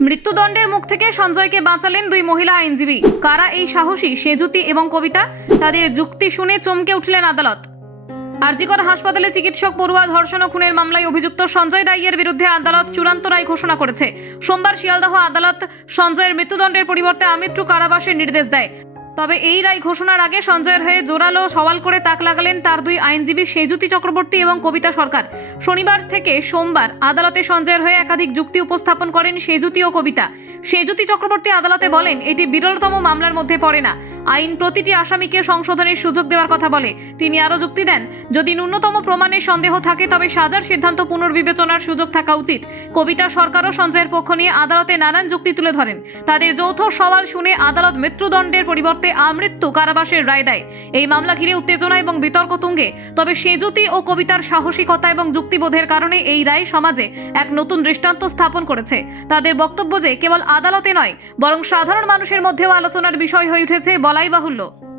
মৃত্যুদণ্ডের মুখ থেকে সঞ্জয়কে বাঁচালেন দুই মহিলা আইনজীবী। কারা এই সাহসী সেজুতি এবং কবিতা? তাদের যুক্তি শুনে চমকে উঠলেন আদালত। আরজিকর হাসপাতালে চিকিৎসক পড়ুয়া ধর্ষণ ও খুনের মামলায় অভিযুক্ত সঞ্জয় রায়ের বিরুদ্ধে আদালত চূড়ান্ত রায় ঘোষণা করেছে। সোমবার শিয়ালদহ আদালত সঞ্জয়ের মৃত্যুদণ্ডের পরিবর্তে আমৃত্যু কারাবাসের নির্দেশ দেয়। তবে এই রায় ঘোষণার আগে সঞ্জয়ের হয়ে জোরালো সওয়াল করে তাক লাগালেন তার দুই আইনজীবী সেজুতি চক্রবর্তী এবং কবিতা সরকার। শনিবার থেকে সোমবার আদালতে সঞ্জয়ের হয়ে একাধিক যুক্তি উপস্থাপন করেন সেজুতি ও কবিতা। সেজুতি চক্রবর্তী আদালতে বলেন, এটি বিরলতম মামলার মধ্যে পড়ে না। আইন প্রতিটি আসামিকে সংশোধনের সুযোগ দেওয়ার কথা বলে। তিনি আরও যুক্তি দেন, যদি ন্যূনতম প্রমাণের সন্দেহ থাকে তবে সাজার সিদ্ধান্ত পুনর্বিবেচনার সুযোগ থাকা উচিত। কবিতা সরকারও সঞ্জয়ের পক্ষ নিয়ে আদালতে নানান যুক্তি তুলে ধরেন। তাদের যৌথ সওয়াল শুনে আদালত মৃত্যুদণ্ডের পরিবর্তে আমৃত্যু কারাবাসের রায় দেয়। এই মামলা ঘিরে উত্তেজনা এবং বিতর্ক তুঙ্গে। তবে সেজুতি ও কবিতার সাহসিকতা এবং যুক্তিবোধের কারণে এই রায় সমাজে এক নতুন দৃষ্টান্ত স্থাপন করেছে। তাদের বক্তব্য যে কেবল আদালতে নয় বরং সাধারণ মানুষের মধ্যেও আলোচনার বিষয় হয়ে উঠেছে বলাই বাহুল্য।